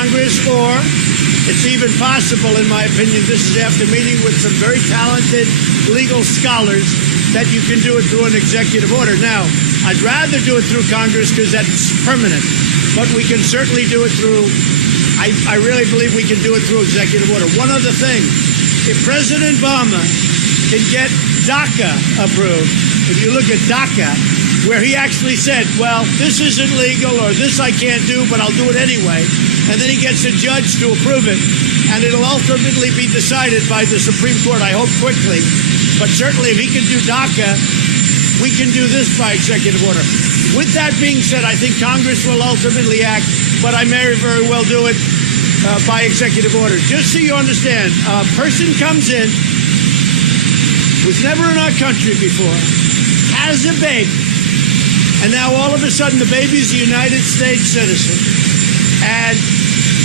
Congress, or it's even possible, in my opinion, this is after meeting with some very talented legal scholars, that you can do it through an executive order. Now, I'd rather do it through Congress because that's permanent, but we can certainly do it through, I really believe we can do it through executive order. One other thing, if President Obama can get DACA approved, if you look at DACA, where he actually said, well, this isn't legal or this I can't do, but I'll do it anyway, and then he gets a judge to approve it, and it'll ultimately be decided by the Supreme Court, I hope quickly. But certainly if he can do DACA, we can do this by executive order. With that being said, I think Congress will ultimately act, but I may very well do it by executive order. Just so you understand, a person comes in, was never in our country before, has a baby, and now all of a sudden the baby's a United States citizen. And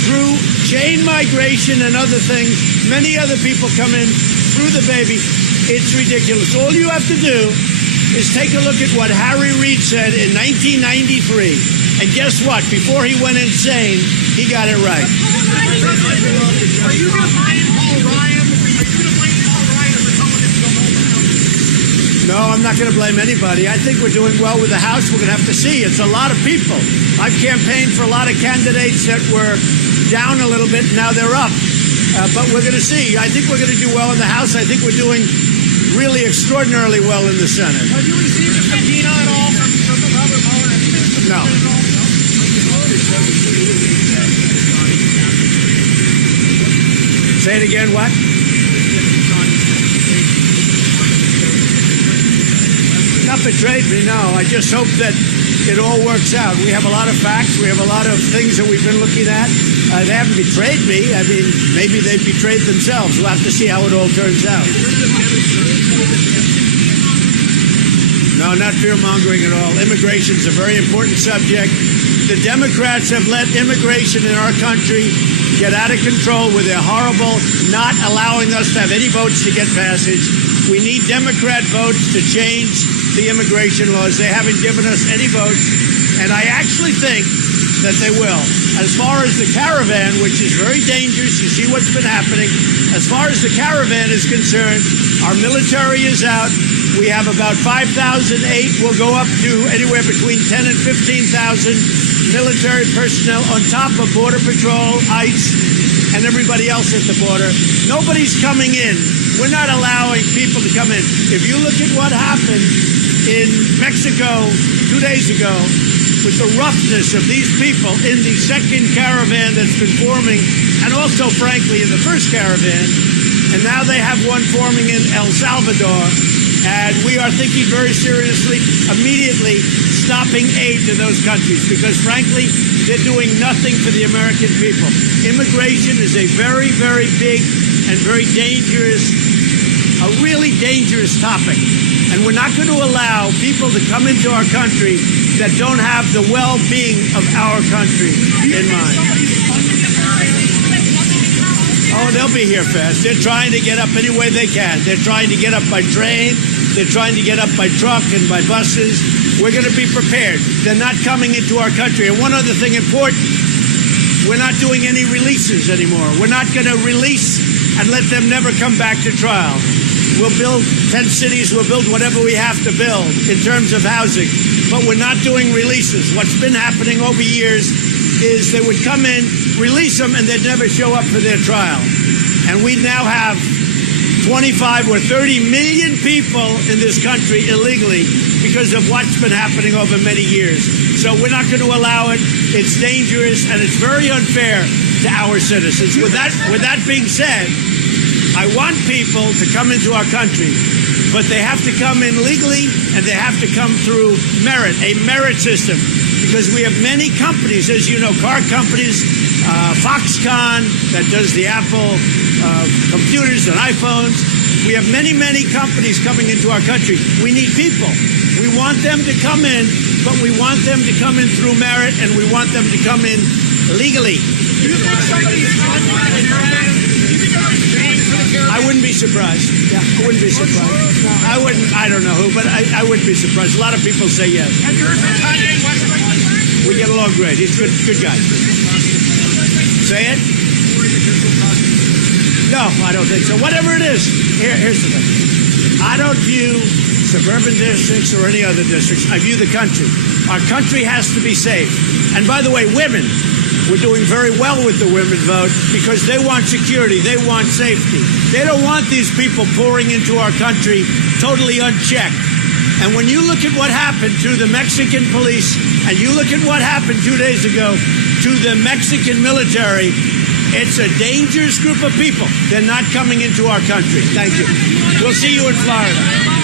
through chain migration and other things, many other people come in through the baby. It's ridiculous. All you have to do is take a look at what Harry Reid said in 1993. And guess what? Before he went insane, he got it right. Are you going to blame Paul Ryan? Are you going to blame Paul Ryan for telling him to go home? No, I'm not going to blame anybody. I think we're doing well with the House. We're going to have to see. It's a lot of people. I've campaigned for a lot of candidates that were down a little bit. Now they're up. But we're going to see. I think we're going to do well in the House. I think we're doing really extraordinarily well in the Senate. Have you received a subpoena at all from Robert Mueller? No. Say it again, what? Not betrayed me, no. I just hope that it all works out. We have a lot of facts. We have a lot of things that we've been looking at. They haven't betrayed me. I mean, maybe they've betrayed themselves. We'll have to see how it all turns out. No, not fear-mongering at all. Immigration is a very important subject. The Democrats have let immigration in our country get out of control with their horrible not allowing us to have any votes to get passage. We need Democrat votes to change the immigration laws. They haven't given us any votes, and I actually think that they will. As far as the Caravan, which is very dangerous, you see what's been happening. As far as the Caravan is concerned, our military is out. We have about 5,008. We'll go up to anywhere between 10 and 15,000 military personnel on top of Border Patrol, ICE, and everybody else at the border. Nobody's coming in. We're not allowing people to come in. If you look at what happened in Mexico 2 days ago, with the roughness of these people in the second caravan that's been forming, and also, frankly, in the first caravan, and now they have one forming in El Salvador, and we are thinking very seriously, immediately stopping aid to those countries, because, frankly, they're doing nothing for the American people. Immigration is a very, very big and very dangerous, a really dangerous topic. And we're not going to allow people to come into our country that don't have the well-being of our country in mind. Oh, they'll be here fast. They're trying to get up any way they can. They're trying to get up by train. They're trying to get up by truck and by buses. We're going to be prepared. They're not coming into our country. And one other thing important, we're not doing any releases anymore. We're not going to release and let them never come back to trial. We'll build 10 cities. We'll build whatever we have to build in terms of housing. But we're not doing releases. What's been happening over years is they would come in, release them, and they'd never show up for their trial. And we now have 25 or 30 million people in this country illegally because of what's been happening over many years. So we're not going to allow it. It's dangerous, and it's very unfair to our citizens. With that being said, I want people to come into our country, but they have to come in legally, and they have to come through merit, a merit system, because we have many companies, as you know, car companies, Foxconn, that does the Apple computers and iPhones. We have many, many companies coming into our country. We need people. We want them to come in, but we want them to come in through merit, and we want them to come in legally. Do you think somebody's funding the Caravan? I wouldn't be surprised. Yeah, I wouldn't be surprised. No, I wouldn't. I don't know who, but I wouldn't be surprised. A lot of people say yes. Have you heard from Kanye West? We get along great. He's a good guy. Say Say it. No, I don't think so. Whatever it is, here's the thing. I don't view suburban districts or any other districts. I view the country. Our country has to be safe. And by the way, women, we're doing very well with the women vote because they want security. They want safety. They don't want these people pouring into our country totally unchecked. And when you look at what happened to the Mexican police and you look at what happened 2 days ago to the Mexican military, it's a dangerous group of people. They're not coming into our country. Thank you. We'll see you in Florida.